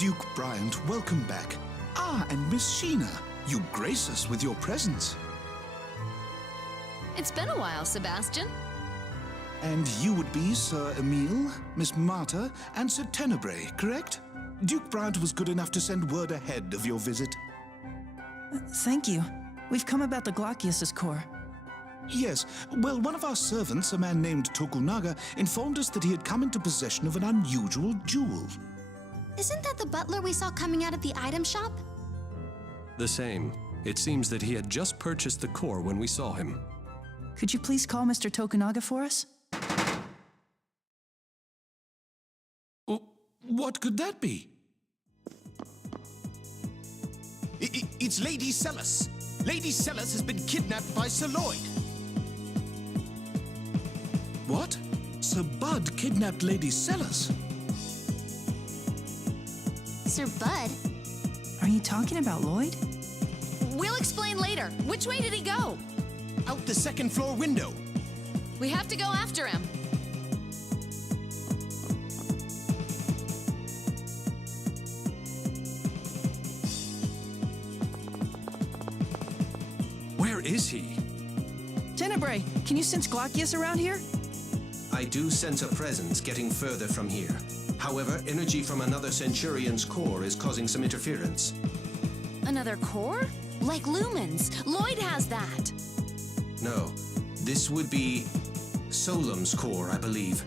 Duke Bryant, welcome back. Ah, and Miss Sheena, you grace us with your presence. It's been a while, Sebastian. And you would be Sir Emile, Miss Marta, and Sir Tenebrae, correct? Duke Bryant was good enough to send word ahead of your visit. Thank you. We've come about the Glaucius' core. Yes, well, one of our servants, a man named Tokunaga, informed us that he had come into possession of an unusual jewel. Isn't that the butler we saw coming out of the item shop? The same. It seems that he had just purchased the core when we saw him. Could you please call Mr. Tokunaga for us? What could that be? It's Lady Celis. Lady Celis has been kidnapped by Sir Lloyd. What? Sir Bud kidnapped Lady Celis? Sir Bud? Are you talking about Lloyd? We'll explain later. Which way did he go? Out the second floor window. We have to go after him. Where is he? Tenebrae, can you sense Glaucius around here? I do sense a presence getting further from here. However, energy from another Centurion's core is causing some interference. Another core? Like lumens. Lloyd has that. No, this would be Solum's core, I believe.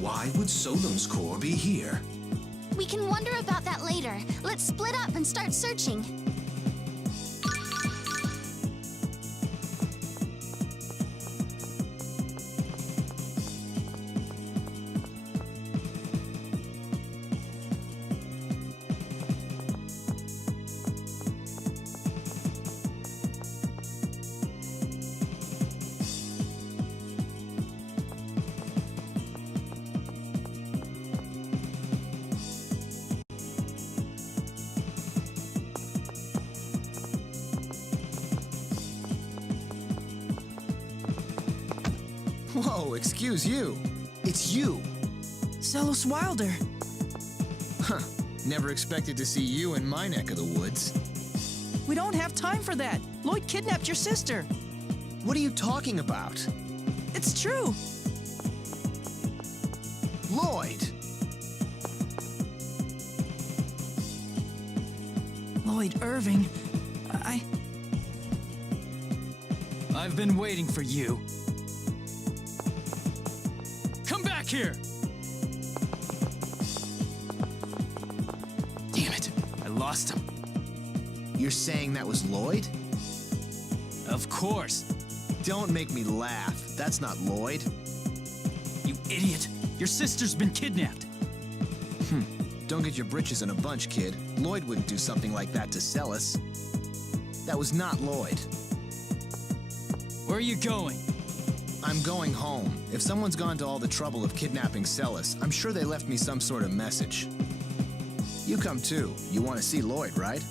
Why would Solum's core be here? We can wonder about that later. Let's split up and start searching. Whoa, excuse you. It's you. Zelos Wilder. Huh. Never expected to see you in my neck of the woods. We don't have time for that. Lloyd kidnapped your sister. What are you talking about? It's true. Lloyd! Lloyd Irving. I've been waiting for you. Come back here! Damn it, I lost him. You're saying that was Lloyd? Of course. Don't make me laugh. That's not Lloyd. You idiot. Your sister's been kidnapped. Don't get your britches in a bunch, kid. Lloyd wouldn't do something like that to Celis. That was not Lloyd. Where are you going? I'm going home. If someone's gone to all the trouble of kidnapping Celis, I'm sure they left me some sort of message. You come too. You want to see Lloyd, right?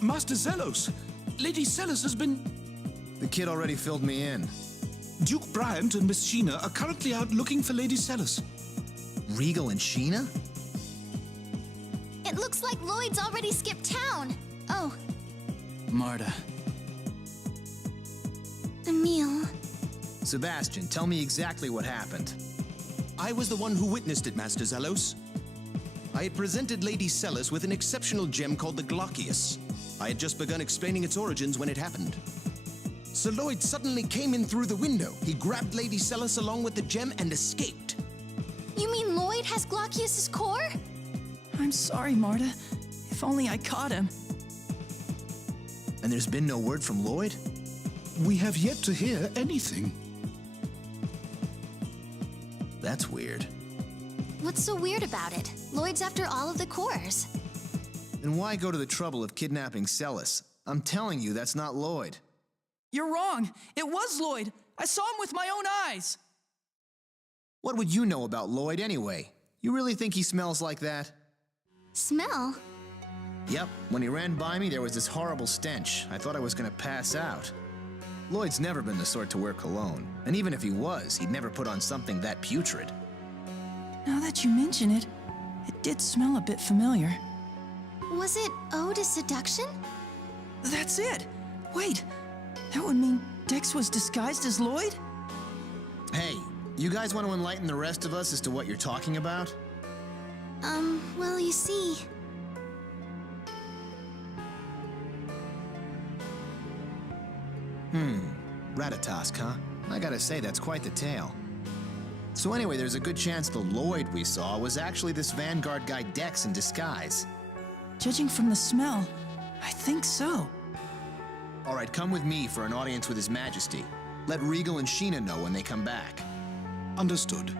Master Zelos, Lady Celis has been... The kid already filled me in. Duke Bryant and Miss Sheena are currently out looking for Lady Celis. Regal and Sheena? It looks like Lloyd's already skipped town. Oh, Marta. Emile. Sebastian, tell me exactly what happened. I was the one who witnessed it, Master Zelos. I had presented Lady Celis with an exceptional gem called the Glaucius. I had just begun explaining its origins when it happened. Sir Lloyd suddenly came in through the window. He grabbed Lady Celis along with the gem and escaped. You mean Lloyd has Glaucius' core? I'm sorry, Marta. If only I caught him. And there's been no word from Lloyd? We have yet to hear anything. That's weird. What's so weird about it? Lloyd's after all of the cores. Then why go to the trouble of kidnapping Celis? I'm telling you, that's not Lloyd. You're wrong. It was Lloyd. I saw him with my own eyes. What would you know about Lloyd anyway? You really think he smells like that? Smell? Yep, when he ran by me, there was this horrible stench. I thought I was gonna pass out. Lloyd's never been the sort to wear cologne, and even if he was, he'd never put on something that putrid. Now that you mention it, it did smell a bit familiar. Was it Ode to Seduction? That's it! Wait, that would mean Dex was disguised as Lloyd? Hey, you guys want to enlighten the rest of us as to what you're talking about? Well, you see... Ratatosk, huh? I gotta say, that's quite the tale. So anyway, there's a good chance the Lloyd we saw was actually this Vanguard guy Dex in disguise. Judging from the smell, I think so. Alright, come with me for an audience with His Majesty. Let Regal and Sheena know when they come back. Understood.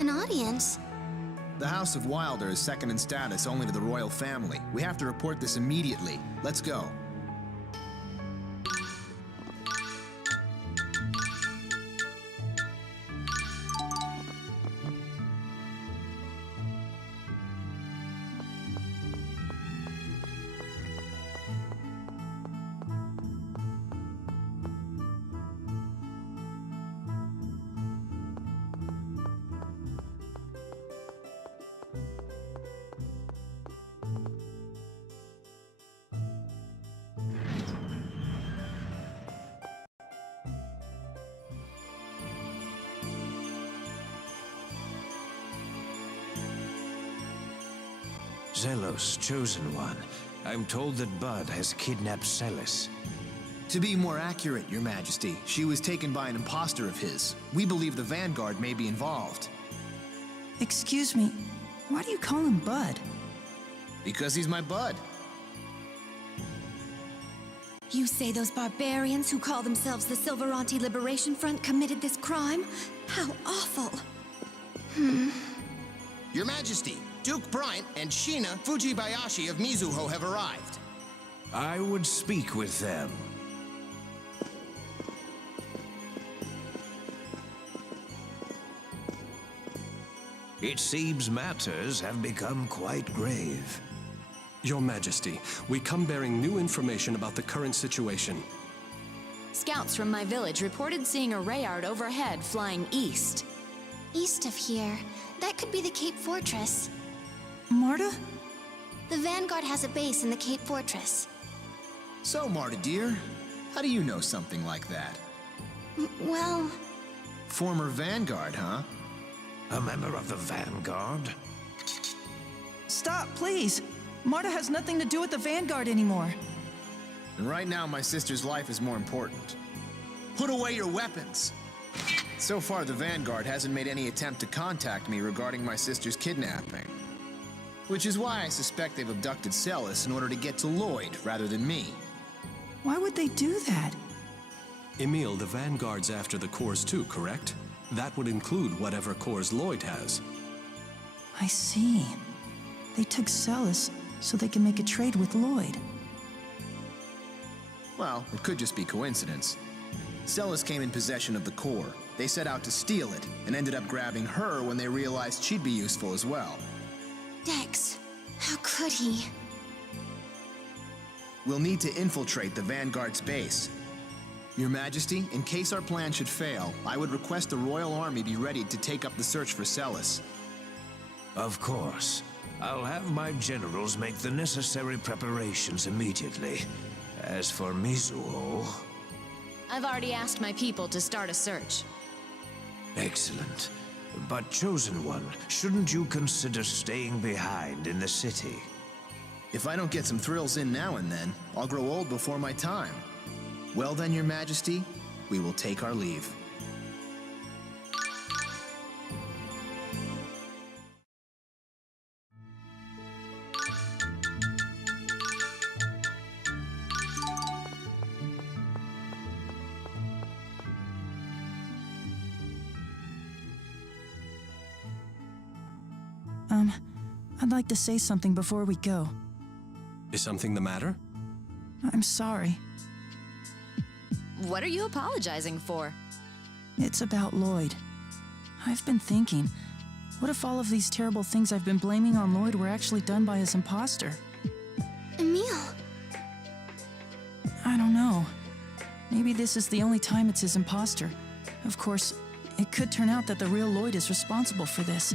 An audience? The House of Wilder is second in status only to the royal family. We have to report this immediately. Let's go. Zelos, Chosen One. I'm told that Bud has kidnapped Celis. To be more accurate, Your Majesty, she was taken by an imposter of his. We believe the Vanguard may be involved. Excuse me, why do you call him Bud? Because he's my bud. You say those barbarians who call themselves the Silveranti Liberation Front committed this crime? How awful. Your Majesty, Duke Bryant and Sheena Fujibayashi of Mizuho have arrived. I would speak with them. It seems matters have become quite grave. Your Majesty, we come bearing new information about the current situation. Scouts from my village reported seeing a Rayard overhead flying east. East of here. That could be the Cape Fortress. Marta? The Vanguard has a base in the Cape Fortress. So, Marta dear, how do you know something like that? Well... Former Vanguard, huh? A member of the Vanguard? Stop, please! Marta has nothing to do with the Vanguard anymore. And right now, my sister's life is more important. Put away your weapons! So far, the Vanguard hasn't made any attempt to contact me regarding my sister's kidnapping. Which is why I suspect they've abducted Celis in order to get to Lloyd rather than me. Why would they do that? Emil, the Vanguard's after the cores too, correct? That would include whatever cores Lloyd has. I see. They took Celis so they can make a trade with Lloyd. Well, it could just be coincidence. Celis came in possession of the core. They set out to steal it, and ended up grabbing her when they realized she'd be useful as well. Dex, how could he? We'll need to infiltrate the Vanguard's base. Your Majesty, in case our plan should fail, I would request the Royal Army be ready to take up the search for Celis. Of course. I'll have my generals make the necessary preparations immediately. As for Mizuho... I've already asked my people to start a search. Excellent. But Chosen One, shouldn't you consider staying behind in the city? If I don't get some thrills in now and then, I'll grow old before my time. Well then, Your Majesty, we will take our leave. I'd like to say something before we go. Is something the matter? I'm sorry. What are you apologizing for? It's about Lloyd. I've been thinking, what if all of these terrible things I've been blaming on Lloyd were actually done by his imposter? Emile. I don't know. Maybe this is the only time it's his imposter. Of course, it could turn out that the real Lloyd is responsible for this.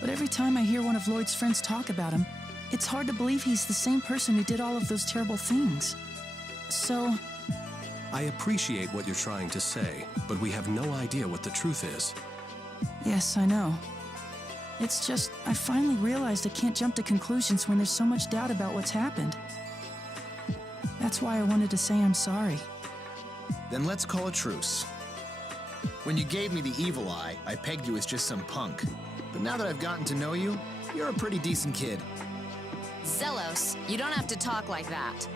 But every time I hear one of Lloyd's friends talk about him, it's hard to believe he's the same person who did all of those terrible things. So... I appreciate what you're trying to say, but we have no idea what the truth is. Yes, I know. It's just, I finally realized I can't jump to conclusions when there's so much doubt about what's happened. That's why I wanted to say I'm sorry. Then let's call a truce. When you gave me the evil eye, I pegged you as just some punk. But now that I've gotten to know you, you're a pretty decent kid. Zelos, you don't have to talk like that.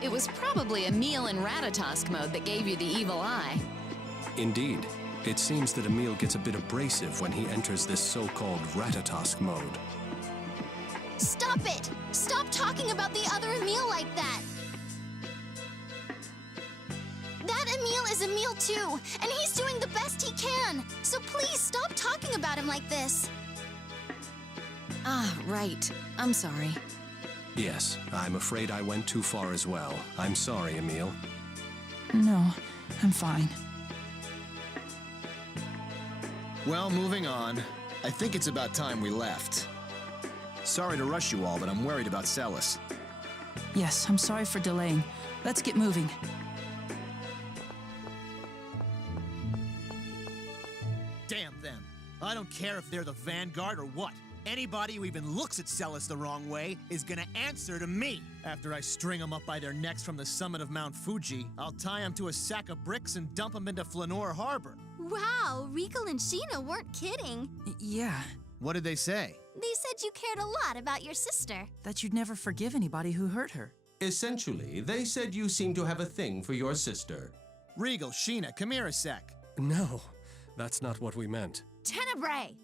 It was probably Emile in Ratatosk mode that gave you the evil eye. Indeed. It seems that Emile gets a bit abrasive when he enters this so-called Ratatosk mode. Stop it! Stop talking about the other Emile like that! That Emile is Emile too, and he's doing the best he can! So please stop talking about him like this! Ah, right. I'm sorry. Yes, I'm afraid I went too far as well. I'm sorry, Emile. No, I'm fine. Well, moving on. I think it's about time we left. Sorry to rush you all, but I'm worried about Celis. Yes, I'm sorry for delaying. Let's get moving. Damn them. I don't care if they're the Vanguard or what. Anybody who even looks at Celis the wrong way is gonna answer to me. After I string them up by their necks from the summit of Mount Fuji, I'll tie them to a sack of bricks and dump them into Flanor Harbor. Wow, Rico and Sheena weren't kidding. Yeah. What did they say? They said you cared a lot about your sister. That you'd never forgive anybody who hurt her. Essentially, they said you seem to have a thing for your sister. Regal, Sheena, come here a sec. No, that's not what we meant. Tenebrae!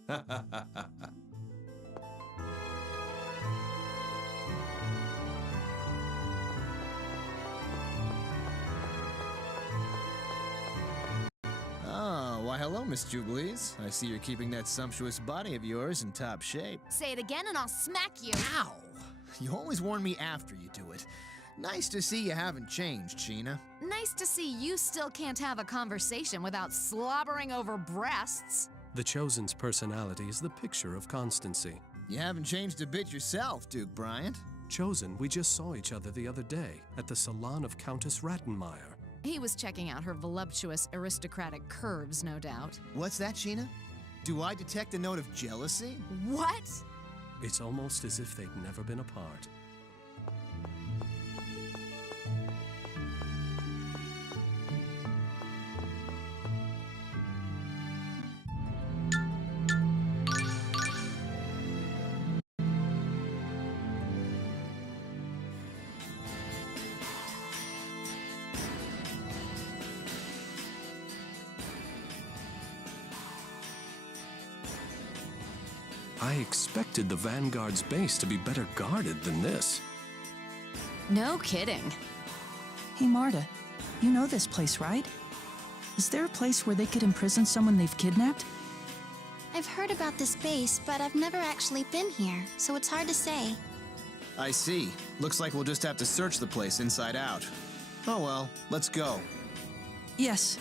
Oh, why hello, Miss Jubilees. I see you're keeping that sumptuous body of yours in top shape. Say it again and I'll smack you. Ow! You always warn me after you do it. Nice to see you haven't changed, Sheena. Nice to see you still can't have a conversation without slobbering over breasts. The Chosen's personality is the picture of constancy. You haven't changed a bit yourself, Duke Bryant. Chosen, we just saw each other the other day at the salon of Countess Rattenmeyer. He was checking out her voluptuous aristocratic curves, no doubt. What's that, Sheena? Do I detect a note of jealousy? What? It's almost as if they'd never been apart. I expected the Vanguard's base to be better guarded than this. No kidding. Hey, Marta, you know this place, right? Is there a place where they could imprison someone they've kidnapped? I've heard about this base, but I've never actually been here, so it's hard to say. I see. Looks like we'll just have to search the place inside out. Oh well, let's go. Yes.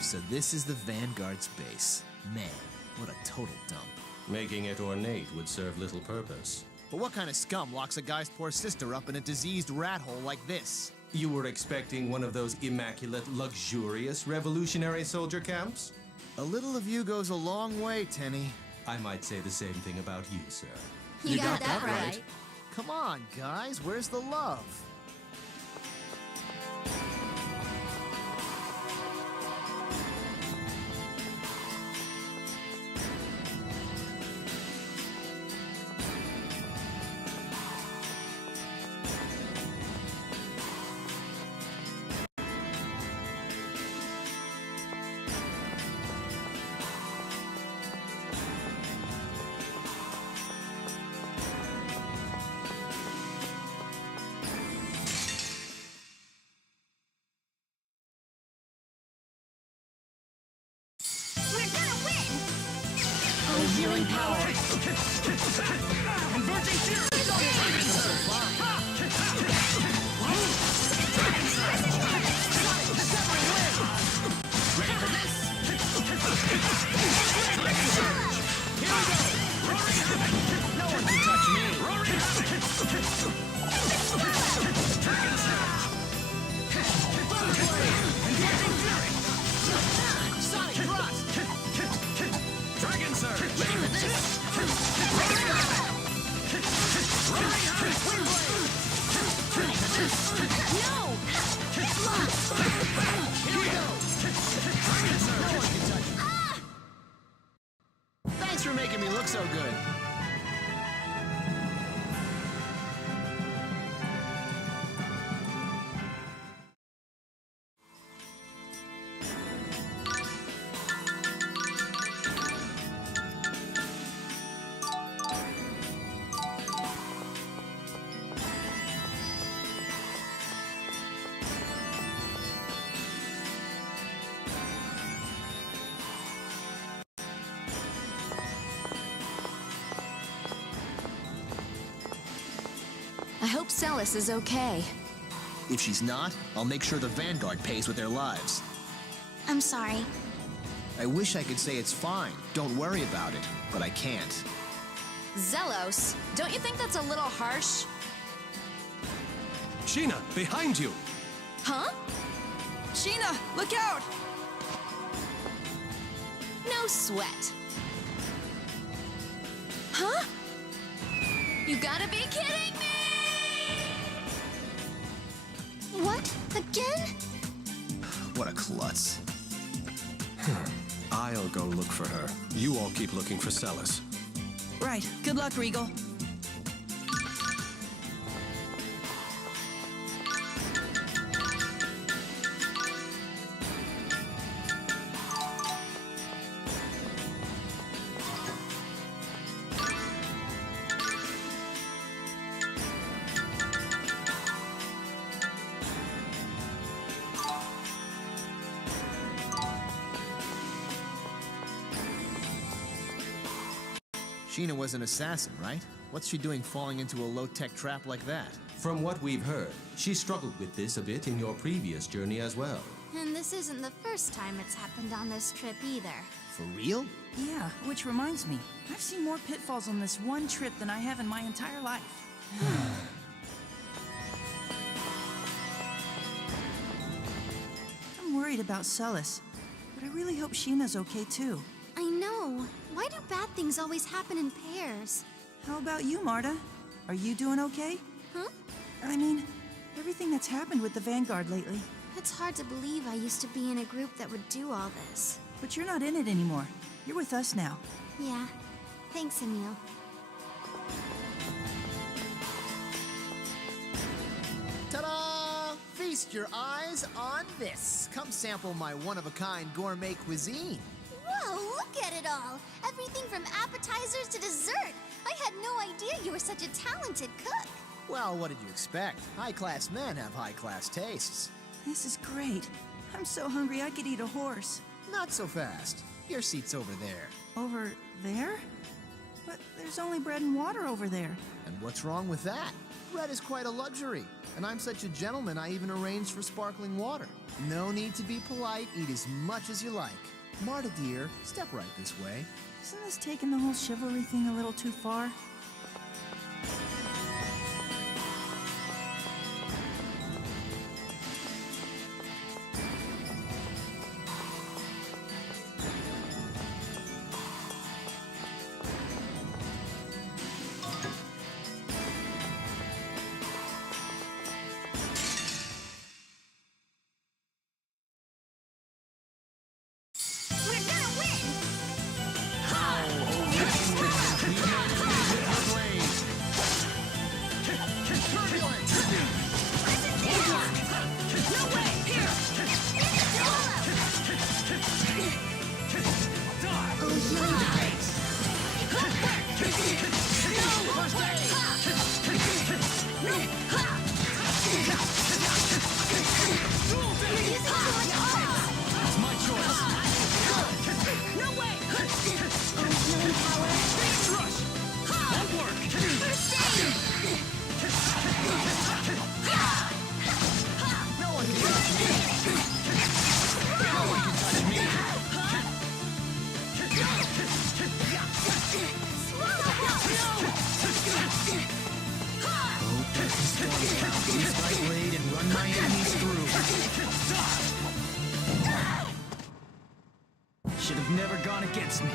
So this is the Vanguard's base. Man, what a total dump. Making it ornate would serve little purpose. But what kind of scum locks a guy's poor sister up in a diseased rat hole like this? You were expecting one of those immaculate, luxurious revolutionary soldier camps? A little of you goes a long way, Tenny. I might say the same thing about you, sir. You got that right. Come on, guys, where's the love? power! Converging fury! Ready for this? Here we go! Roaring Havoc! No one can touch me! Roaring Havoc! Dragon Surge! Converging fury! Sonic Thrust! Dragon Surge! Ready for this? Roaring Havoc! Roaring Havoc! Wind Blade! Ready for this? No! Lost! Here we go! Dragon Surge! No one can touch me. Thanks for making me look so good. I hope Celis is okay. If she's not, I'll make sure the Vanguard pays with their lives. I'm sorry. I wish I could say it's fine, don't worry about it, but I can't. Zelos, don't you think that's a little harsh? Sheena, behind you! Huh? Sheena, look out! No sweat. Huh? You gotta be kidding me! What? Again? What a klutz. I'll go look for her. You all keep looking for Celis. Right. Good luck, Regal. Sheena was an assassin, right? What's she doing falling into a low-tech trap like that? From what we've heard, she struggled with this a bit in your previous journey as well. And this isn't the first time it's happened on this trip either. For real? Yeah, which reminds me, I've seen more pitfalls on this one trip than I have in my entire life. I'm worried about Celis, but I really hope Sheena's okay too. I know. Why do bad things always happen in pairs? How about you, Marta? Are you doing okay? Huh? I mean, everything that's happened with the Vanguard lately. It's hard to believe I used to be in a group that would do all this. But you're not in it anymore. You're with us now. Yeah. Thanks, Emil. Ta-da! Feast your eyes on this. Come sample my one-of-a-kind gourmet cuisine. Whoa, look at it all! Everything from appetizers to dessert! I had no idea you were such a talented cook! Well, what did you expect? High-class men have high-class tastes. This is great. I'm so hungry I could eat a horse. Not so fast. Your seat's over there. Over there? But there's only bread and water over there. And what's wrong with that? Bread is quite a luxury. And I'm such a gentleman, I even arranged for sparkling water. No need to be polite, eat as much as you like. Marta, dear, step right this way. Isn't this taking the whole chivalry thing a little too far? We're gonna win! Storm Cloud, use my blade and run my enemies through. Should have never gone against me.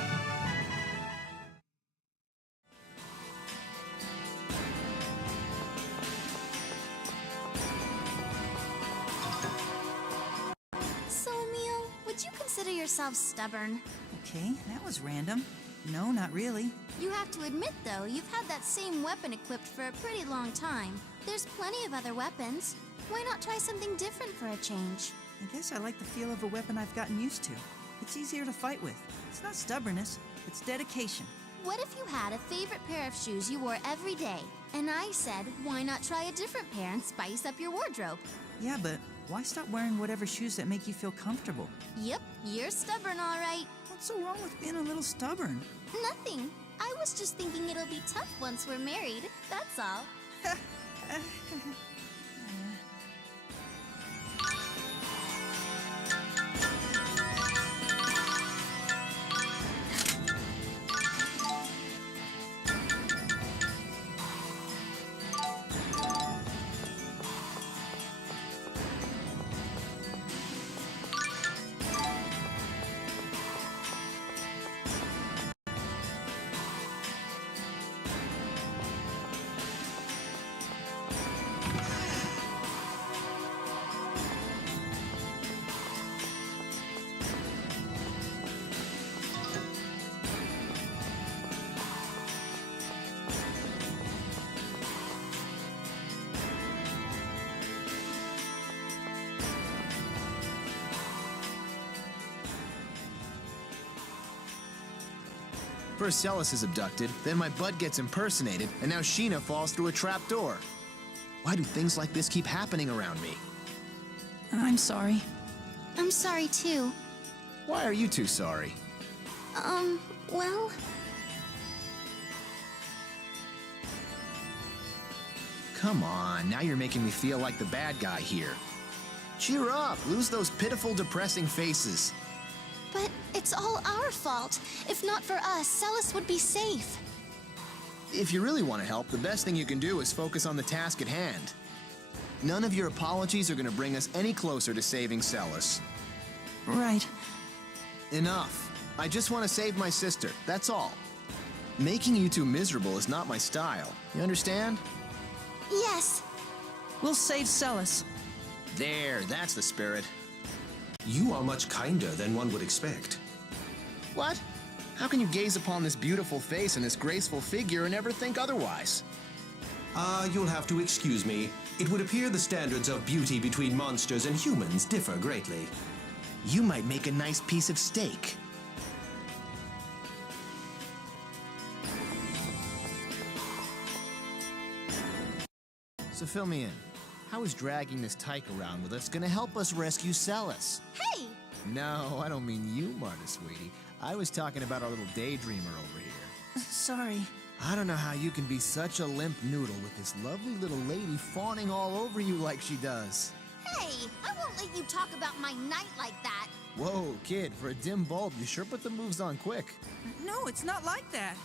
So, Emil, would you consider yourself stubborn? Okay, that was random. No, not really. You have to admit, though, you've had that same weapon equipped for a pretty long time. There's plenty of other weapons. Why not try something different for a change? I guess I like the feel of a weapon I've gotten used to. It's easier to fight with. It's not stubbornness, it's dedication. What if you had a favorite pair of shoes you wore every day, and I said, why not try a different pair and spice up your wardrobe? Yeah, but why stop wearing whatever shoes that make you feel comfortable? Yep, you're stubborn, all right. What's so wrong with being a little stubborn? Nothing. I was just thinking it'll be tough once we're married, that's all. First Celis is abducted, then my bud gets impersonated, and now Sheena falls through a trap door. Why do things like this keep happening around me? I'm sorry. I'm sorry, too. Why are you two sorry? Well... Come on, now you're making me feel like the bad guy here. Cheer up, lose those pitiful, depressing faces. But it's all our fault. If not for us, Celis would be safe. If you really want to help, the best thing you can do is focus on the task at hand. None of your apologies are going to bring us any closer to saving Celis. Right. Enough. I just want to save my sister, that's all. Making you two miserable is not my style. You understand? Yes. We'll save Celis. There, that's the spirit. You are much kinder than one would expect. What? How can you gaze upon this beautiful face and this graceful figure and never think otherwise? You'll have to excuse me. It would appear the standards of beauty between monsters and humans differ greatly. You might make a nice piece of steak. So fill me in. How is dragging this tyke around with us gonna help us rescue Celis? Hey! No, I don't mean you, Marta, sweetie. I was talking about our little daydreamer over here. Sorry. I don't know how you can be such a limp noodle with this lovely little lady fawning all over you like she does. Hey! I won't let you talk about my night like that! Whoa, kid, for a dim bulb, you sure put the moves on quick. No, it's not like that.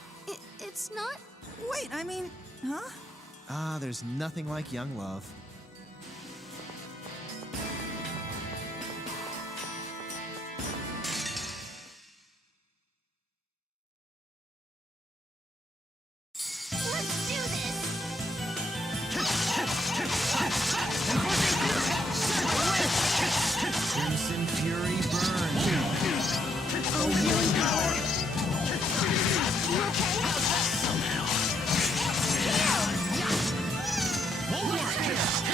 It's not? Wait, I mean, huh? Ah, there's nothing like young love. Let's do this! Crimson Fury burn. Oh, healing power. You okay? Hold on!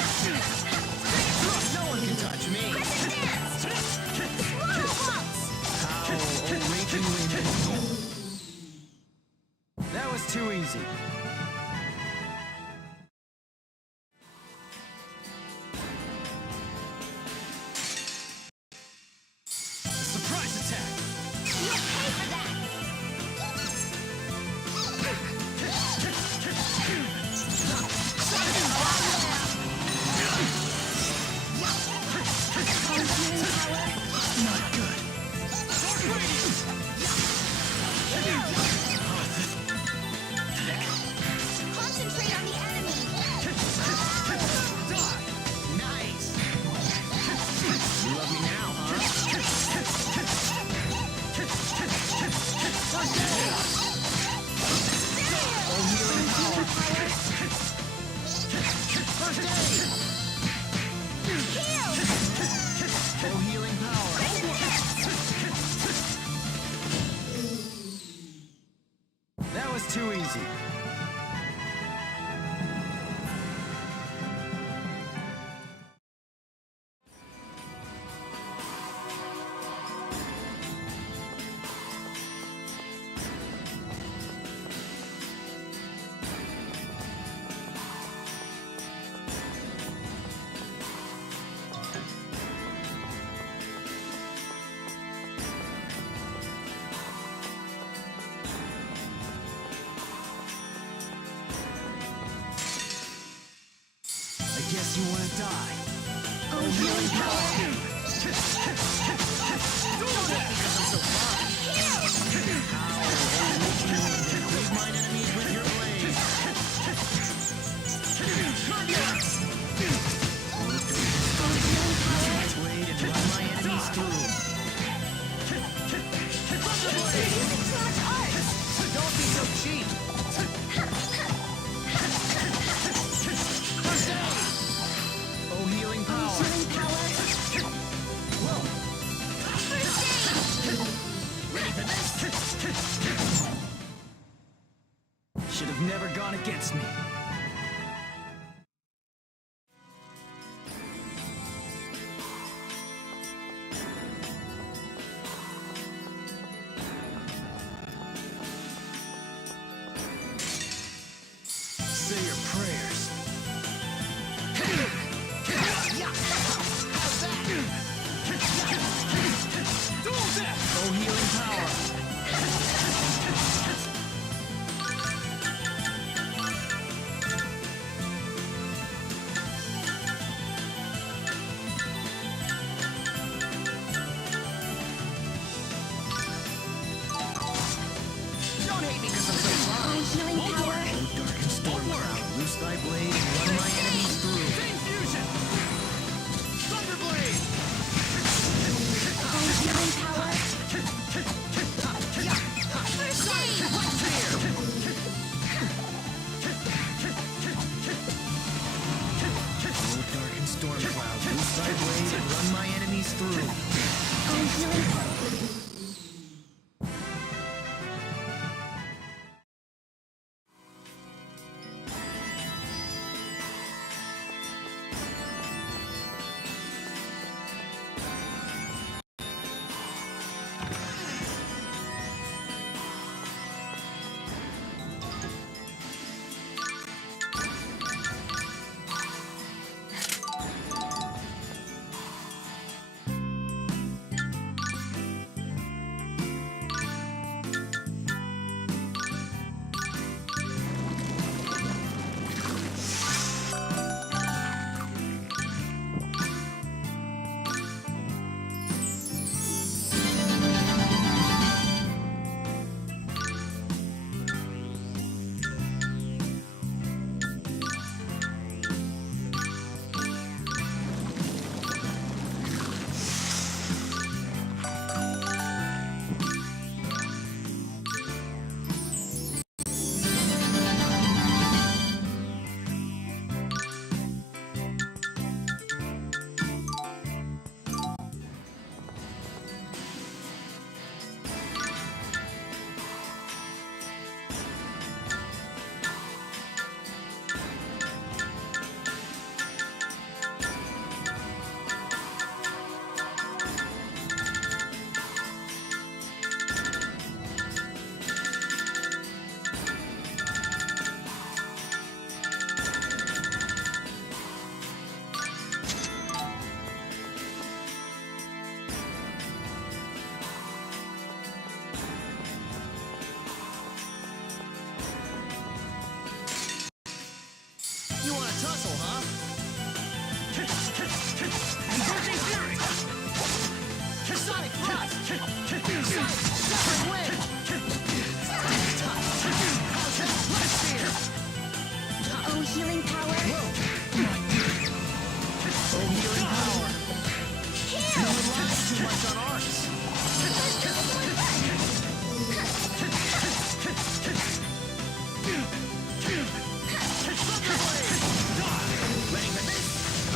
guess you wanna die. Oh, healing power! Because I'm so fine. Leave mine enemies with your blade. Blade and run my enemies through. Don't be so cheap. First aid. Oh, healing power. Healing power! Whoa. Ready for this? Should have never gone against me. Say your prayers. How's that? Dual death! Oh, healing power. Don't hate me because I'm so Oh, fine. healing power! Oh, dark and storm cloud, loose thy blade and run my enemies through. Chain fusion! Thunder blade! Oh, healing power! First aid! What's here? Oh, dark and storm cloud, loose thy blade and run my enemies through. Oh, healing power! You want to tussle, huh? Emerging fury! Sonic thrust! Separate wind! How's that blast here? Oh, healing power! Oh, healing power! You rely too much on arts!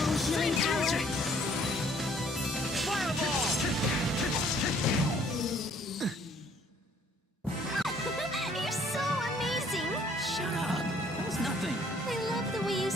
Oh, healing power! Fireball! You're so amazing! Shut up. That was nothing. I love the way you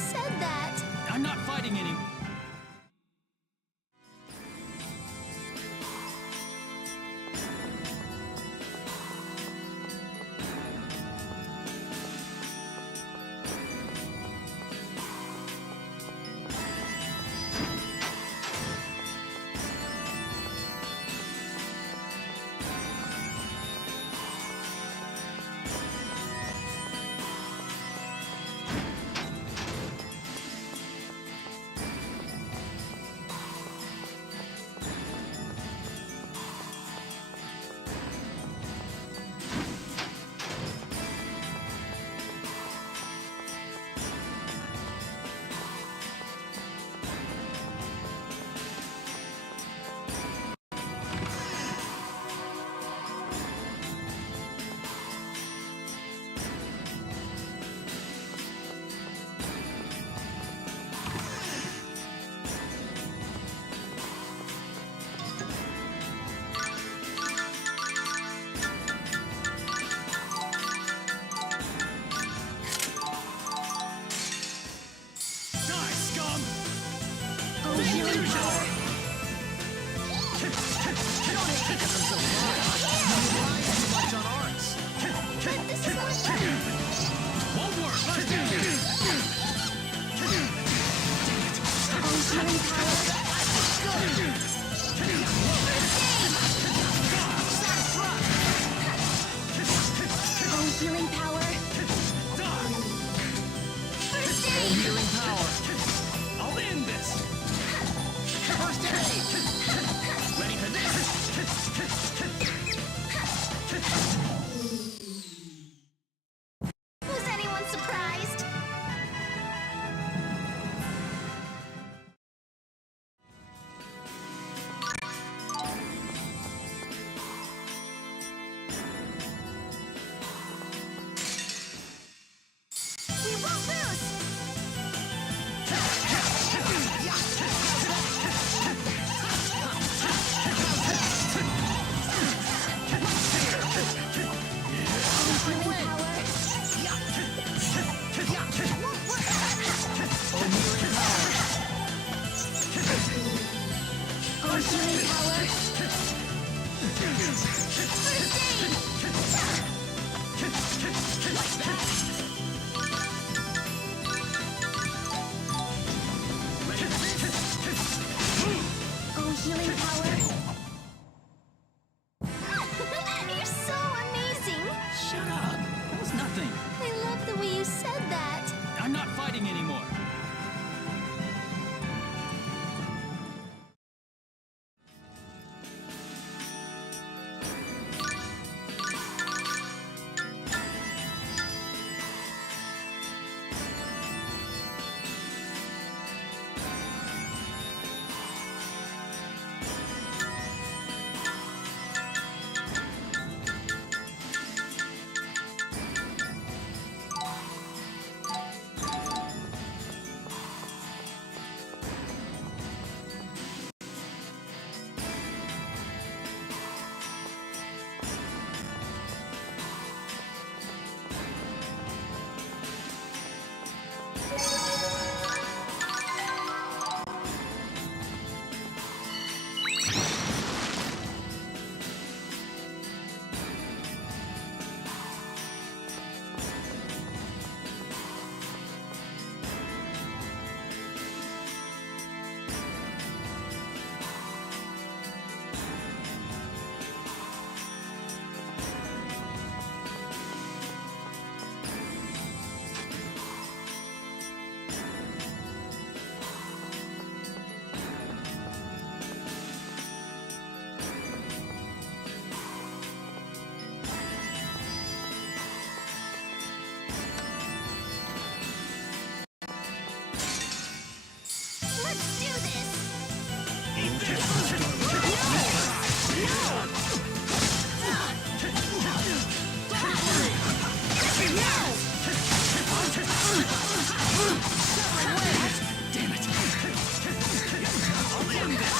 Healing power. First aid. Healing power. I'll end this. First aid. Ready for this. Was anyone surprised? We won't lose! Healing power. You're so amazing. Shut up. That was nothing. I love the way you said that. I'm not fighting anymore. Let's do this! Damn it. I'll end this.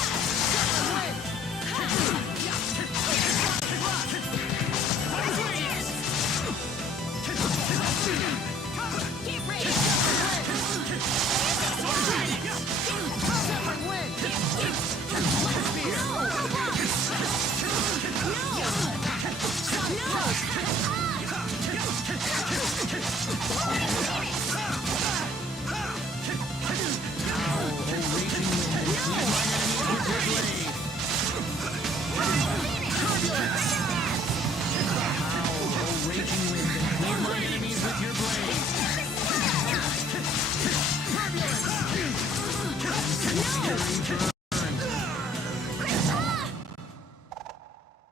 Get ready!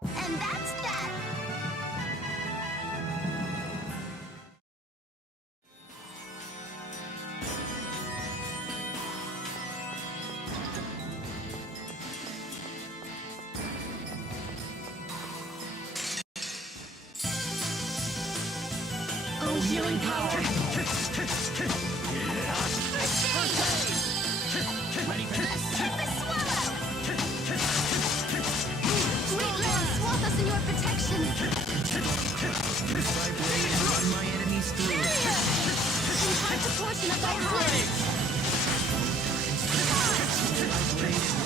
And that's that! Healing power. Ready for this. The swallow! Sweet Lord, swathe us in your protection! My blade run my enemies through. Impart a portion of thy heart! My blade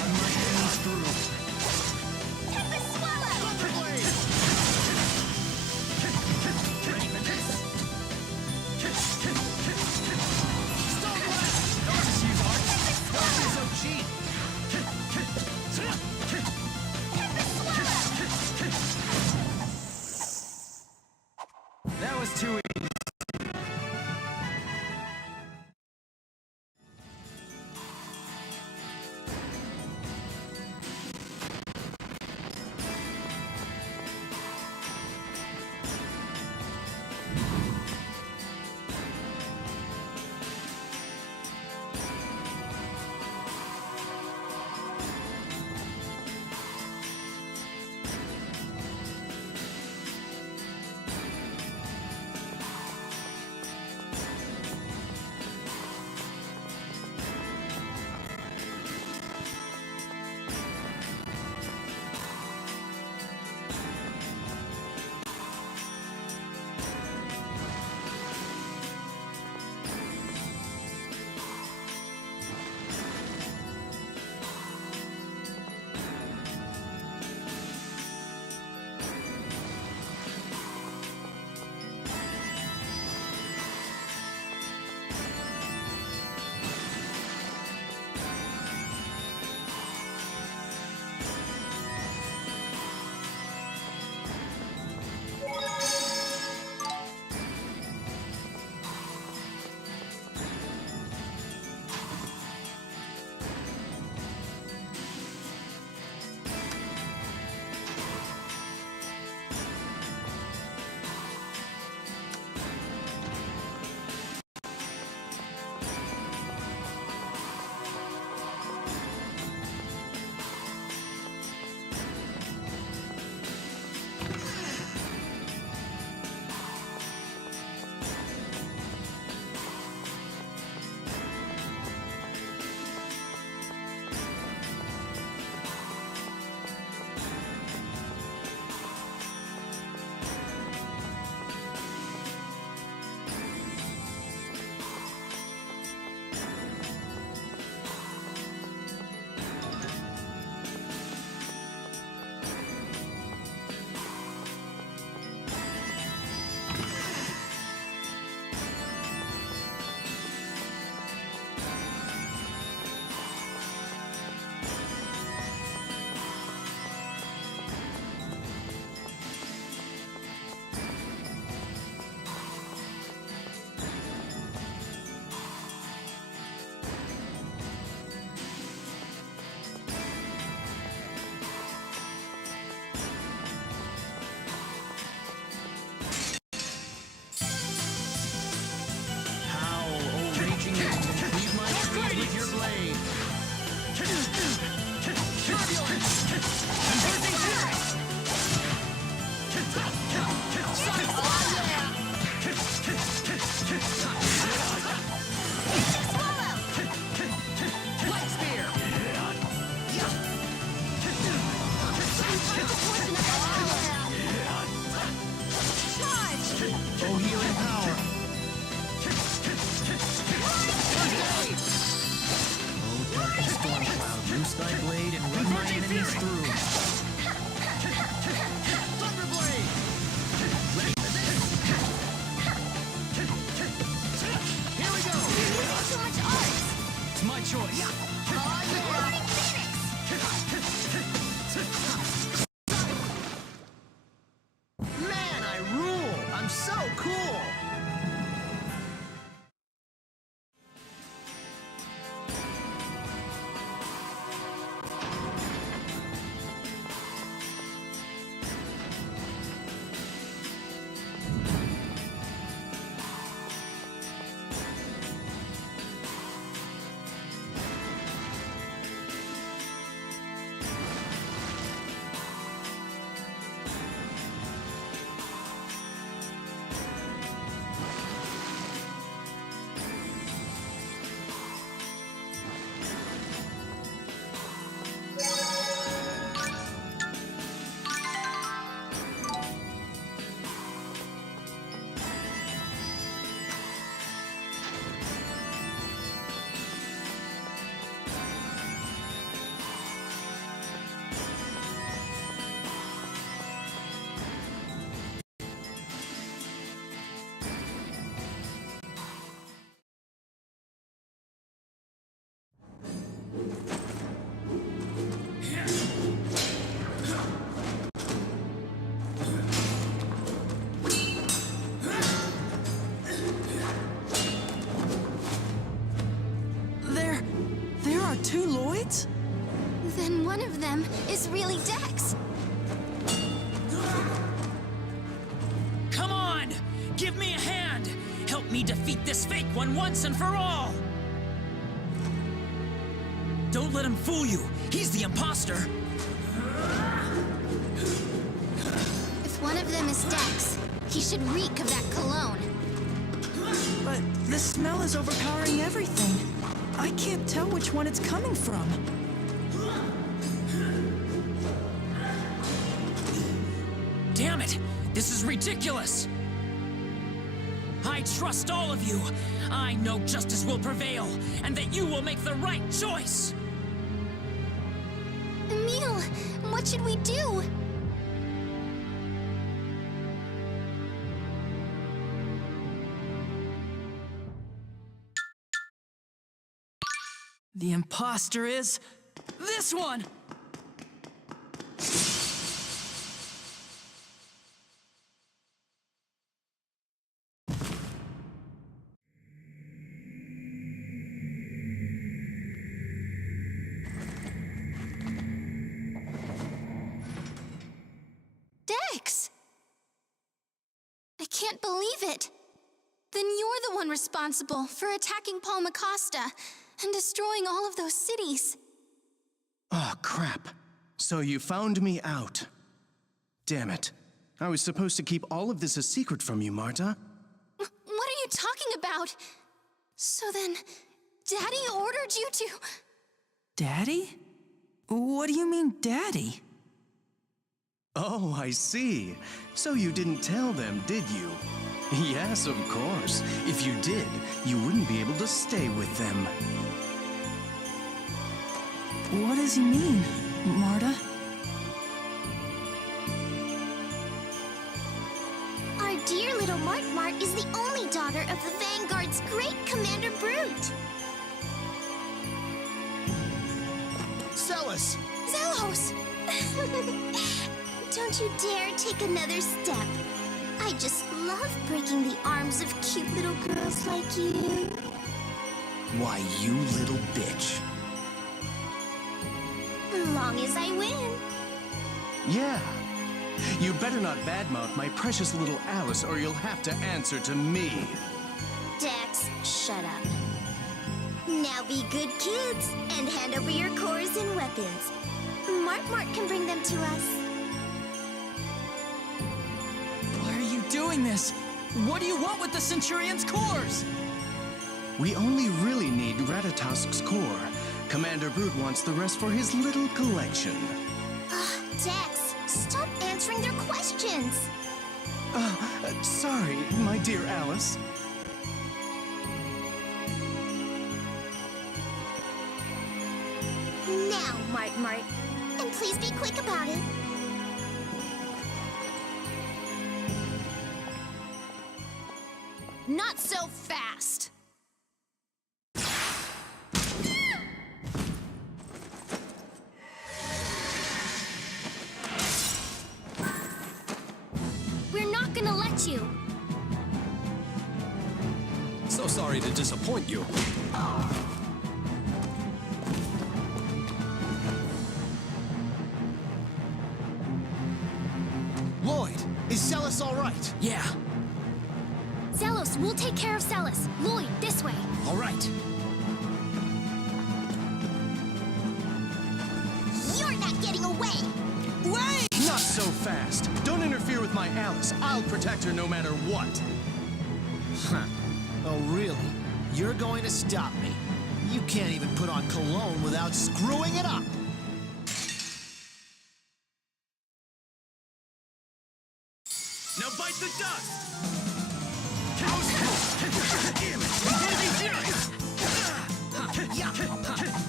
choice. Man, I rule! I'm so cool! There are two Lloyds? Then one of them is really Dex. Come on! Give me a hand! Help me defeat this fake one once and for all! Don't let him fool you! He's the imposter! If one of them is Dex, he should reek of that cologne. But the smell is overpowering everything. I can't tell which one it's coming from. Damn it! This is ridiculous! I trust all of you! I know justice will prevail, and that you will make the right choice! Emil, what should we do? The imposter is this one! Dex! I can't believe it. Then you're the one responsible for attacking Paul Macosta and destroying all of those cities. Oh, crap. So you found me out. Damn it. I was supposed to keep all of this a secret from you, Marta. What are you talking about? So then, Daddy ordered you to... Daddy? What do you mean, Daddy? Oh, I see. So you didn't tell them, did you? Yes, of course. If you did, you wouldn't be able to stay with them. What does he mean, Marta? Our dear little Mart is the only daughter of the Vanguard's great Commander Brute. Celis! Zelos! Don't you dare take another step. I just love breaking the arms of cute little girls like you. Why, you little bitch. Long as I win. Yeah. You better not badmouth my precious little Alice, or you'll have to answer to me. Dex, shut up. Now be good kids and hand over your cores and weapons. Mart can bring them to us. Why are you doing this? What do you want with the Centurion's cores? We only really need Ratatosk's core. Commander Brute wants the rest for his little collection. Dex, stop answering their questions. Sorry, my dear Alice. Now, Mart, and please be quick about it. Not so fast! got you. So sorry to disappoint you. Lloyd, is Celis all right? Yeah. Zelos, we'll take care of Celis. Lloyd, this way. All right. You're not getting away. Wait! Not so fast. Don't interfere with my Alice. I'll protect her no matter what. Huh. Oh, really? You're going to stop me? You can't even put on cologne without screwing it up. Now bite the dust!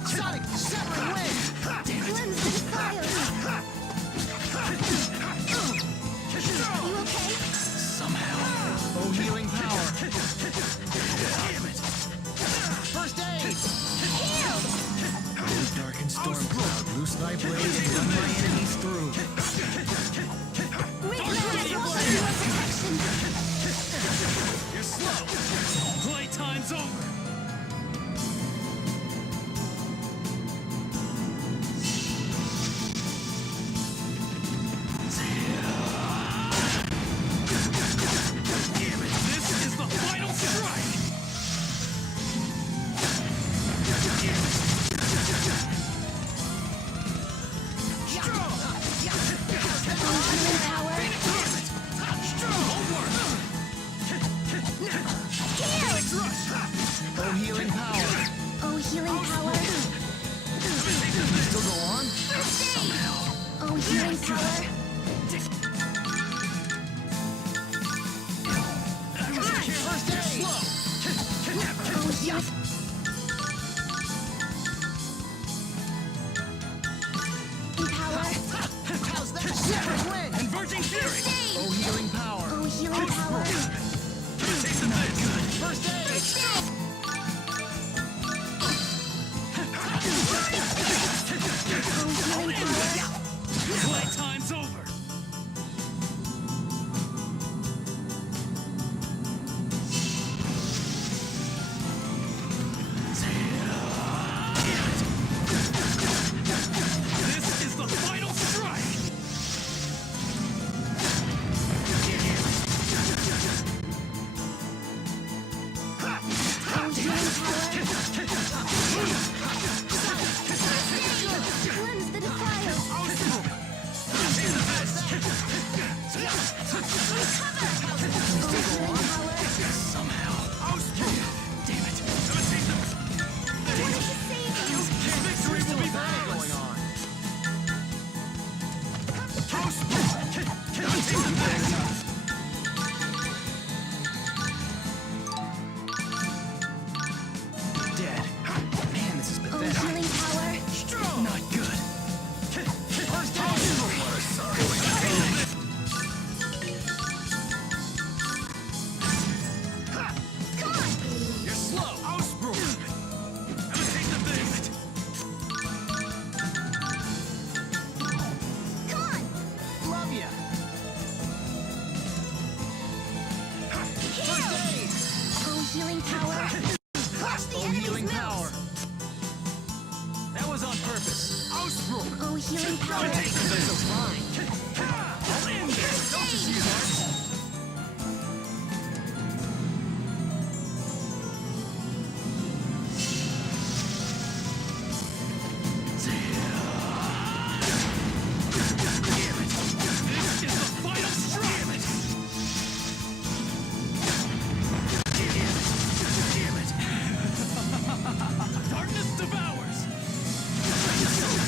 Sonic, severing wind! Cleanse the defiles. Are you okay? Oh, healing power. First aid! Heal! Dark and storm cloud, loose thy blade and run my enemies through. Rick has walked your protection. You're slow! Playtime's over! This is the final strike! Healing power. Oh, healing power. Oh, healing power. Still go on? Oh, healing power. First aid! Oh, healing. Power. How's that? Severing wind! Converging fury! Oh, healing power. Oh, healing power. Taste of this! First aid! Oh, healing power. Playtime's over! This is the final strike! Oh, healing power. Cleanse the defiles. Victory will be going on. Dead. Man, this is Oh, pathetic. healing power. Not good. First aid! Come on. You're slow! Ausbruch! Have a taste of this! Come on. Love ya. First aid! Oh, healing power. Crush the Oh, enemy's healing moves. power. That was on purpose! Ausbruch! Oh, healing power. So fine. I'll end this! Don't you see that? This is the final strike! Darkness devours!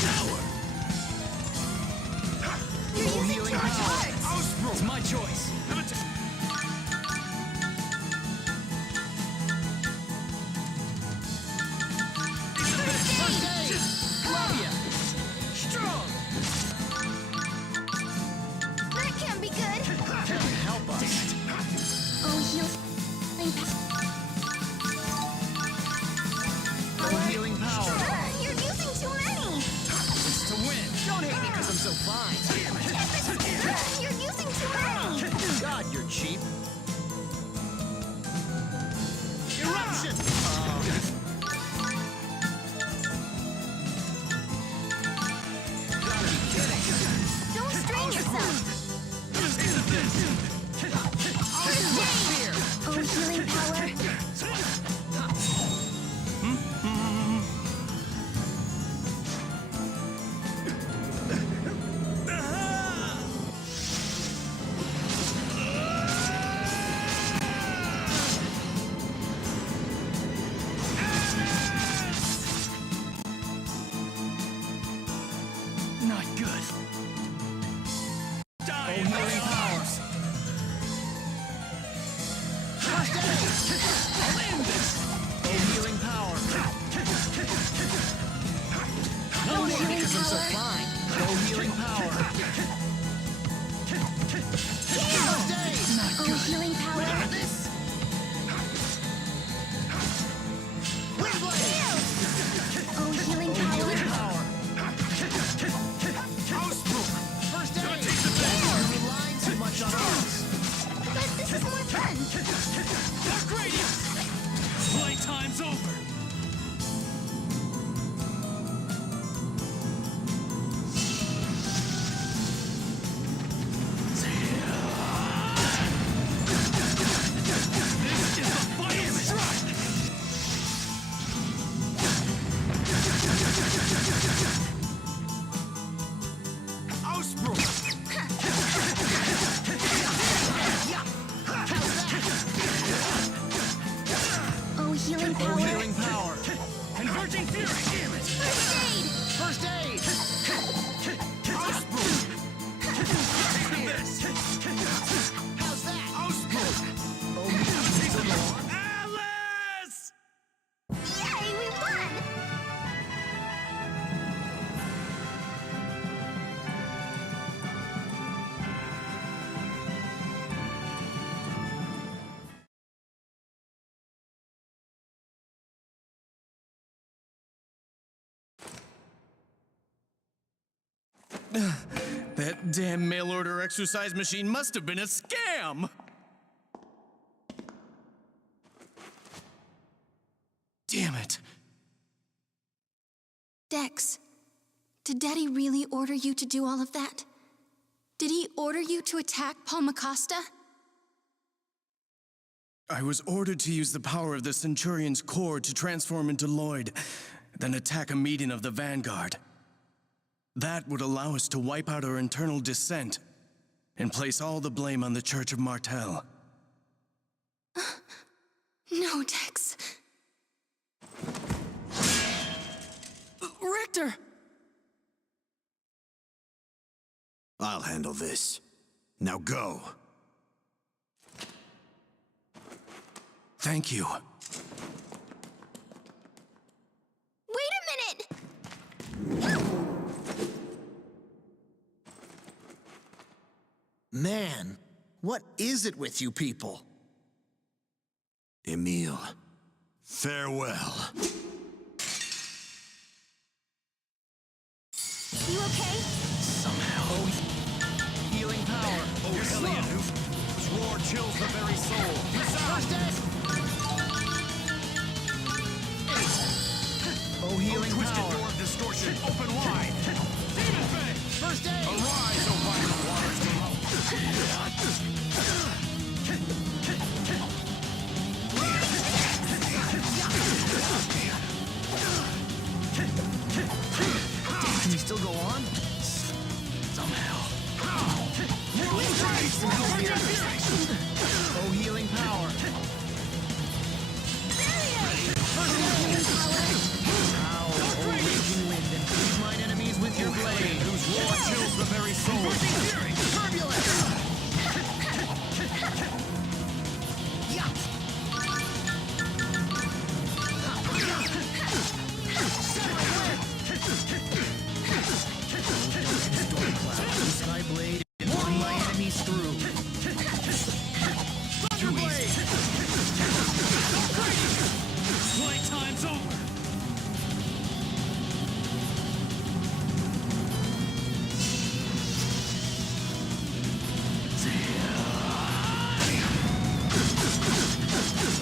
Power! Oh, healing power. It's my choice! First aid! Love ya. Strong. That can't be good. Heaven help us. Oh, healing power. Oh, healing power. You're using too many. It's to win. Don't hate me because I'm so fine. You're using too many. I'm so fine. No healing power. Oh, healing power. This. Oh, healing power. First aid. You're relying too much on us. But this is more fun. Dark Radiance! Playtime's over! This is the final strike! Oh, healing power. Healing power. Converging Fury! Damn it! First aid. Take this! How's that? Alice! Yay, we won! That damn mail-order exercise machine must have been a scam! Damn it. Dex, did Daddy really order you to do all of that? Did he order you to attack Paul Macosta? I was ordered to use the power of the Centurion's core to transform into Lloyd, then attack a meeting of the Vanguard. That would allow us to wipe out our internal dissent and place all the blame on the Church of Martel. No, Dex. Richter! I'll handle this. Now go. Thank you. Wait a minute! Man, what is it with you people? Emile, farewell. You okay? Somehow. Healing power. Oh, Hellion, whose roar chills the very soul. First aid. Oh, healing Twisted power. door of distortion, open wide. Demon Fang! First aid. Arise, O violent waters below. Can you still go on? Somehow. Oh, healing power. Ow, oh, raging wind, and please mine enemies with your blade. Whose roar chills the very soul. Turbulence! Sky blade and run my enemies through. Thunder blade! Playtime's over!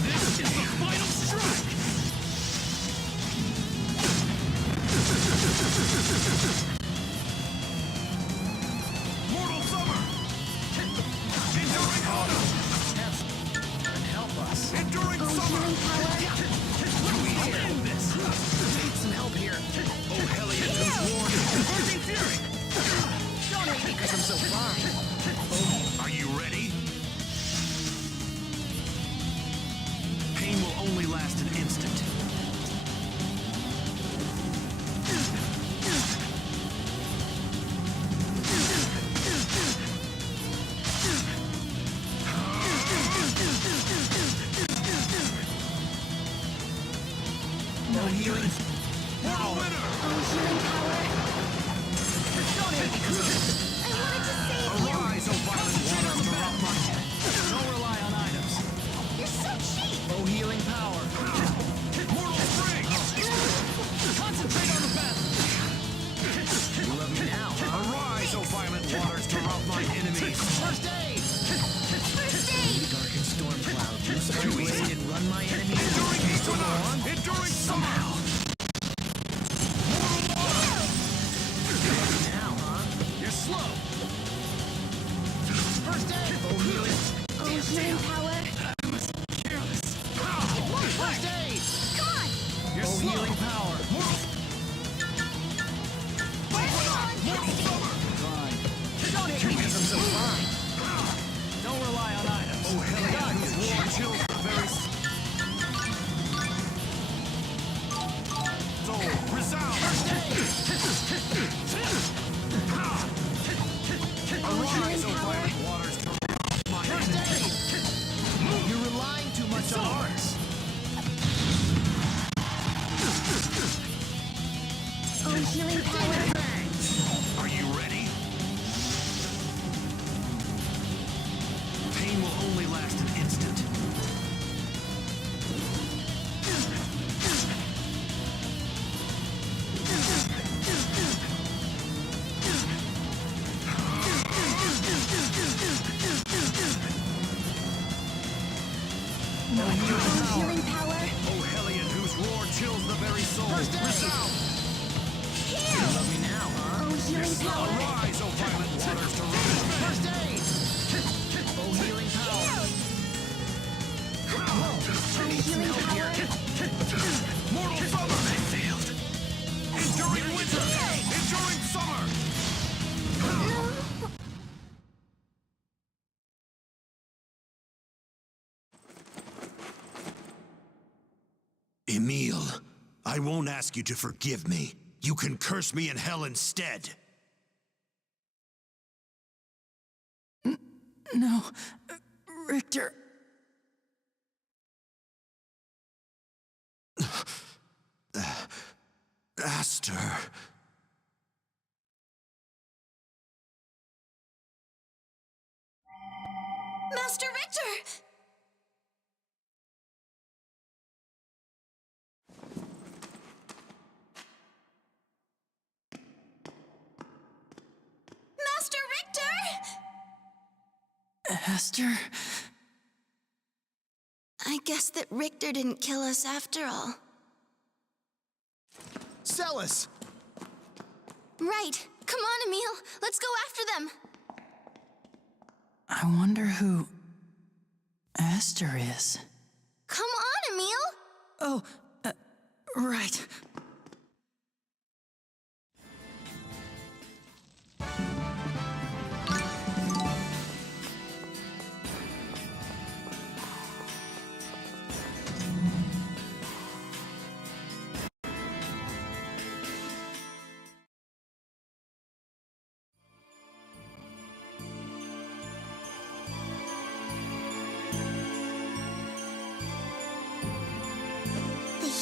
This is the final strike! Mortal Summer! Enduring Auto! And help us. Enduring Summer! We end this. Need some help here. Oh, Hellion, whose roar is converging fury! Don't hate me because I'm so fine. Are you ready? Pain will only last an instant. No healing. Mortal winner! Oh, healing power. enemies! First aid! First aid! Dark and storm cloud. Use my blade and run my enemies. Enduring equinox! Enduring somehow! Now, huh? You're slow! First aid! Oh, healing. Oh, healing power. First aid! Come on! You're Oh, slow! healing power. Fine. Don't hit me because I'm so fine. Don't rely on items. Oh, hell yeah! War chills the very soul. Resound! Arise, O violent waters, to my First aid! You're relying too much on arts. Oh, healing power. Are you ready? Pain will only last an instant. Oh, healing power. O Hellion, whose roar chills the very soul. First aid! Resound! You love me now, huh? Oh, healing power. Arise, O violent waters, to rise. First aid! Oh, healing power. Oh, healing power. Mortal summer! They failed. Enduring winter! Enduring summer! Emil, I won't ask you to forgive me. You can curse me in hell instead. No, Richter. Aster. Master Richter! Master Richter! Aster? I guess that Richter didn't kill us after all. Celis! Right. Come on, Emil. Let's go after them. I wonder who Aster is. Come on, Emil. Oh, right.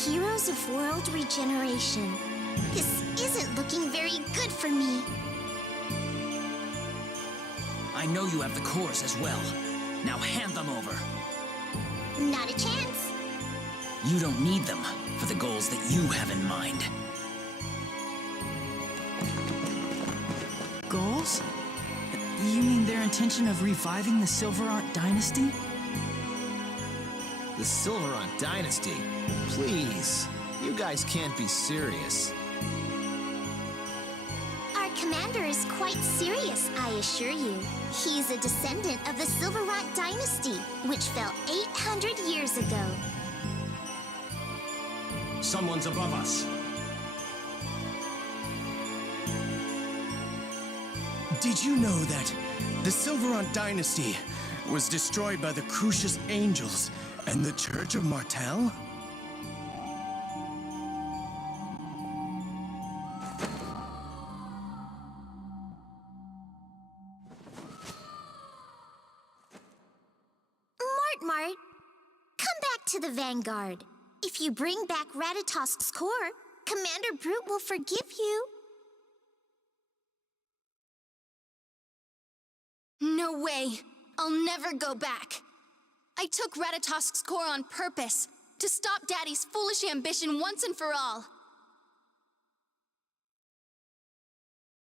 Heroes of World Regeneration. This isn't looking very good for me. I know you have the cores as well. Now hand them over. Not a chance. You don't need them for the goals that you have in mind. Goals? You mean their intention of reviving the Silverant dynasty? The Silverant dynasty? Please. You guys can't be serious. Our commander is quite serious, I assure you. He's a descendant of the Silverant dynasty, which fell 800 years ago. Someone's above us. Did you know that the Silverant dynasty was destroyed by the Crucius Angels and the Church of Martel? Mart, come back to the Vanguard. If you bring back Ratatosk's core, Commander Brute will forgive you. No way. I'll never go back. I took Ratatosk's core on purpose, to stop Daddy's foolish ambition once and for all.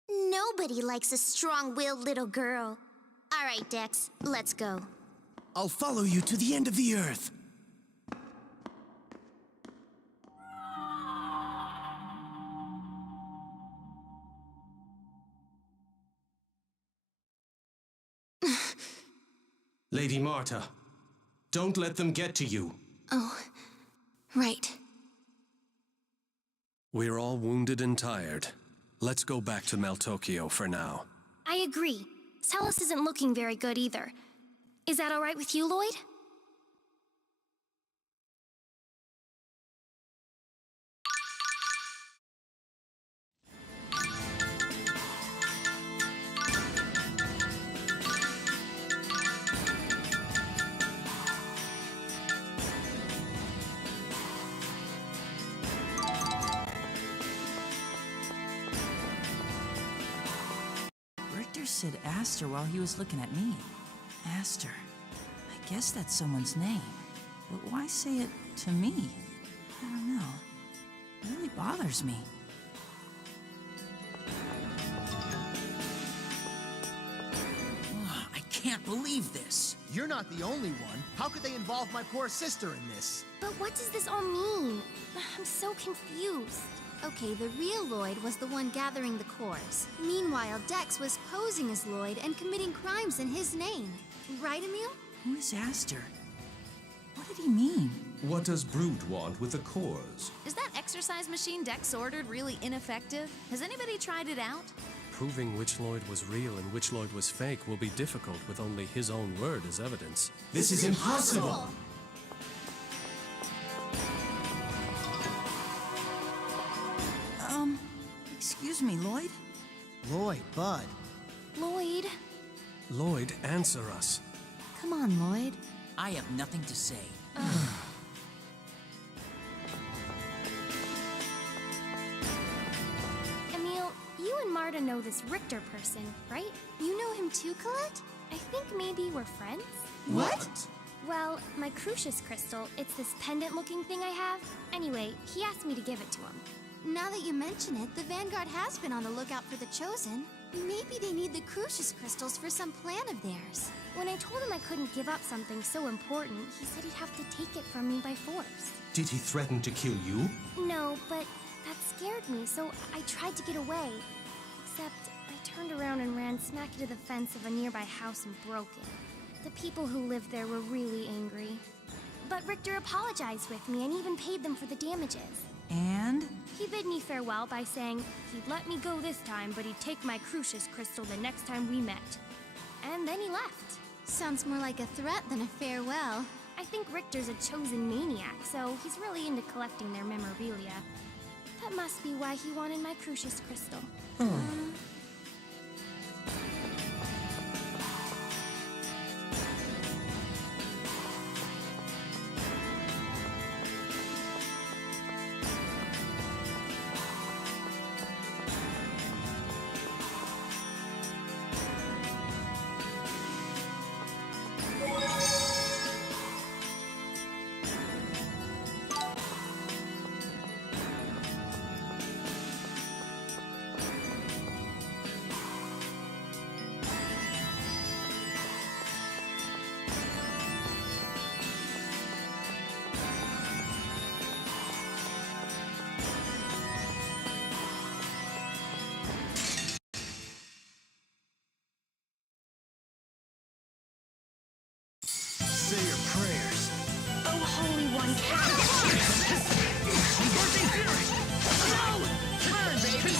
Nobody likes a strong-willed little girl. All right, Dex, let's go. I'll follow you to the end of the earth. Lady Marta, don't let them get to you. Oh, right. We're all wounded and tired. Let's go back to Maltokio for now. I agree. Celis isn't looking very good either. Is that all right with you, Lloyd? Richter said Aster while he was looking at me. Aster. I guess that's someone's name. But why say it to me? I don't know. It really bothers me. I can't believe this. You're not the only one. How could they involve my poor sister in this? But what does this all mean? I'm so confused. Okay, the real Lloyd was the one gathering the cores. Meanwhile, Dex was posing as Lloyd and committing crimes in his name. Right, Emil? Who is Aster? What did he mean? What does Brood want with the cores? Is that exercise machine Dex ordered really ineffective? Has anybody tried it out? Proving which Lloyd was real and which Lloyd was fake will be difficult with only his own word as evidence. This is impossible! Excuse me, Lloyd? Lloyd, bud. Lloyd? Lloyd, answer us. Come on, Lloyd. I have nothing to say. Emil, you and Marta know this Richter person, right? You know him too, Colette? I think maybe we're friends. What? Well, my Crucius crystal, it's this pendant-looking thing I have. Anyway, he asked me to give it to him. Now that you mention it, the Vanguard has been on the lookout for the Chosen. Maybe they need the Crucius crystals for some plan of theirs. When I told him I couldn't give up something so important, he said he'd have to take it from me by force. Did he threaten to kill you? No, but that scared me, so I tried to get away. Except, I turned around and ran smack into the fence of a nearby house and broke it. The people who lived there were really angry. But Richter apologized with me and even paid them for the damages. And? He bid me farewell by saying he'd let me go this time, but he'd take my Crucius crystal the next time we met. And then he left. Sounds more like a threat than a farewell. I think Richter's a chosen maniac, so he's really into collecting their memorabilia. That must be why he wanted my Crucius crystal. Say your prayers. Oh, Holy One, Converting fury! No! Turn, baby!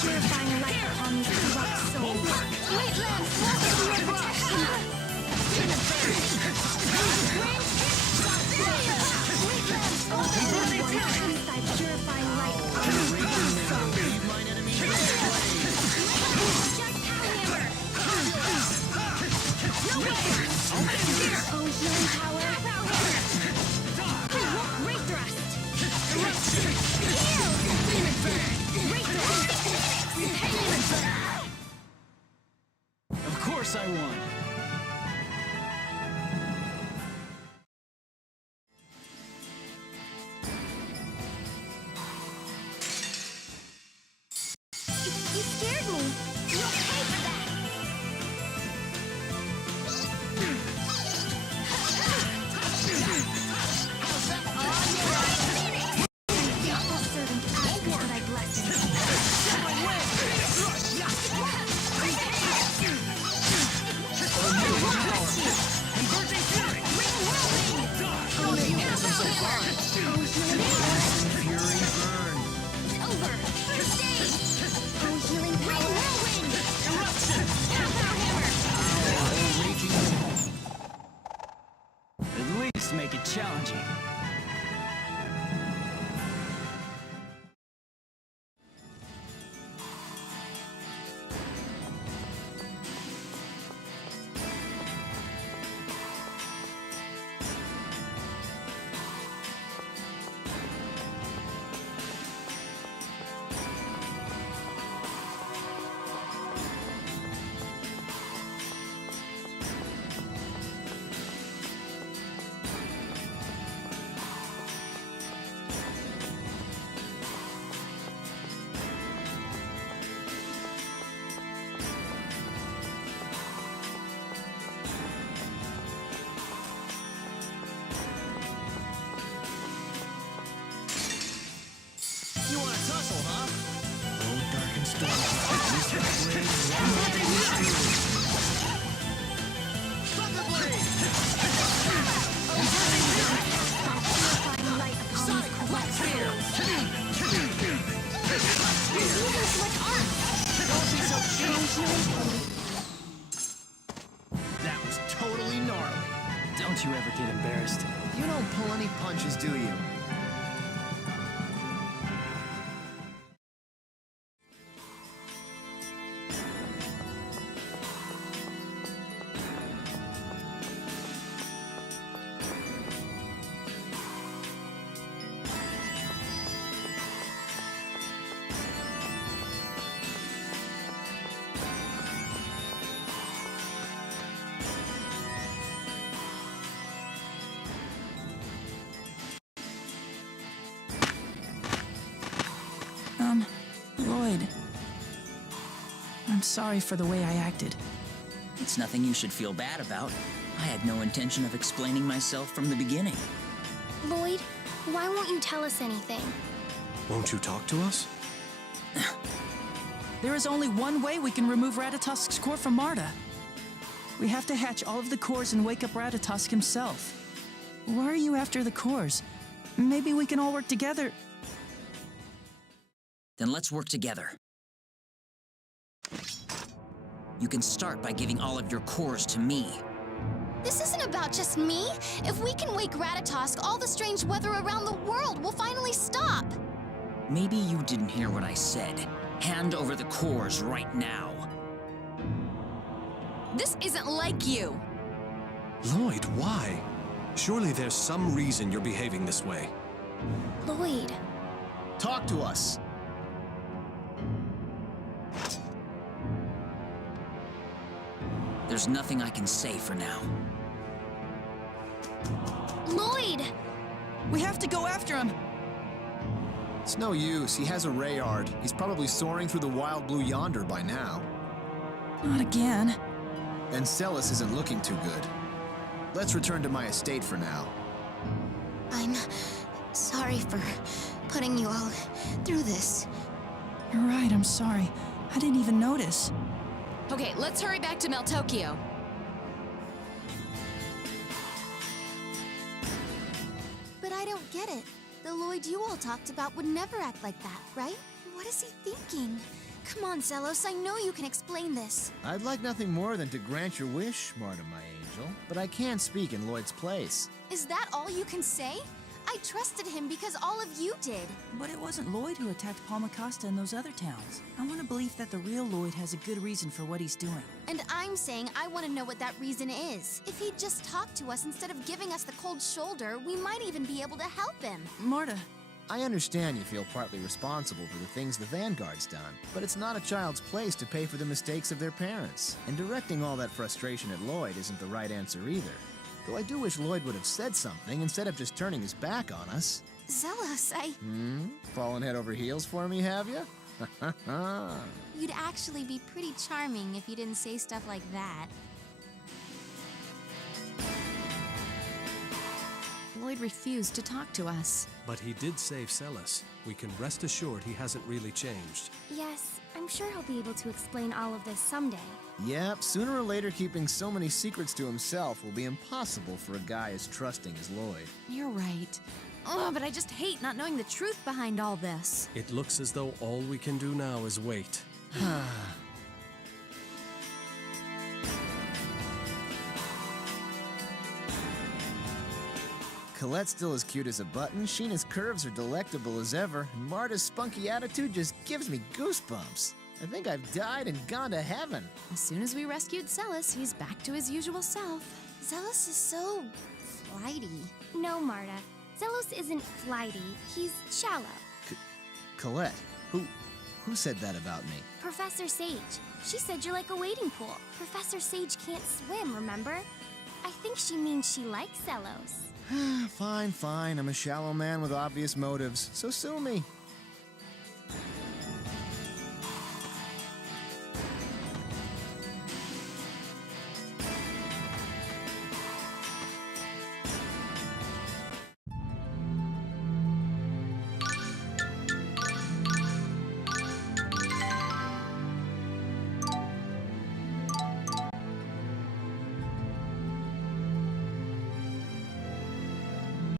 purifying light upon these corrupt souls. Wastelands, welcome to your protection! Wastelands, welcome to thy purifying light upon these corrupt souls. Leave mine enemies away. Just Powerhammer! No way! Oh, healing power! Powerhammer! Ray thrust! Heal! Ray thrust! Of course I won. must make it challenging. That was totally gnarly. Don't you ever get embarrassed. You don't pull any punches, do you? Lloyd. I'm sorry for the way I acted. It's nothing you should feel bad about. I had no intention of explaining myself from the beginning. Lloyd, why won't you tell us anything? Won't you talk to us? There is only one way we can remove Ratatosk's core from Marta. We have to hatch all of the cores and wake up Ratatosk himself. Why are you after the cores? Maybe we can all work together. Then let's work together. You can start by giving all of your cores to me. This isn't about just me. If we can wake Ratatosk, all the strange weather around the world will finally stop. Maybe you didn't hear what I said. Hand over the cores right now. This isn't like you. Lloyd, why? Surely there's some reason you're behaving this way. Lloyd. Talk to us. There's nothing I can say for now. Lloyd! We have to go after him! It's no use. He has a Rayard. He's probably soaring through the wild blue yonder by now. Not again. And Celis isn't looking too good. Let's return to my estate for now. I'm sorry for putting you all through this. You're right, I'm sorry. I didn't even notice. Okay, let's hurry back to Meltokio. But I don't get it. The Lloyd you all talked about would never act like that, right? What is he thinking? Come on, Zelos, I know you can explain this. I'd like nothing more than to grant your wish, Marta, my angel, but I can't speak in Lloyd's place. Is that all you can say? I trusted him because all of you did. But it wasn't Lloyd who attacked Palmacasta and those other towns. I want to believe that the real Lloyd has a good reason for what he's doing. And I'm saying I want to know what that reason is. If he'd just talked to us instead of giving us the cold shoulder, we might even be able to help him. Marta. I understand you feel partly responsible for the things the Vanguard's done, but it's not a child's place to pay for the mistakes of their parents. And directing all that frustration at Lloyd isn't the right answer either. Though I do wish Lloyd would have said something instead of just turning his back on us. Zelos, Fallen head over heels for me, have you? You'd actually be pretty charming if you didn't say stuff like that. Lloyd refused to talk to us. But he did save Celis. We can rest assured he hasn't really changed. Yes, I'm sure he'll be able to explain all of this someday. Yep, sooner or later keeping so many secrets to himself will be impossible for a guy as trusting as Lloyd. You're right. Oh, but I just hate not knowing the truth behind all this. It looks as though all we can do now is wait. Colette's still as cute as a button, Sheena's curves are delectable as ever, and Marta's spunky attitude just gives me goosebumps. I think I've died and gone to heaven. As soon as we rescued Celis, he's back to his usual self. Zealous is so flighty. No, Marta. Zelos isn't flighty. He's shallow. Colette, who said that about me? Professor Sage. She said you're like a wading pool. Professor Sage can't swim, remember? I think she means she likes Zelos. Fine. I'm a shallow man with obvious motives, so sue me.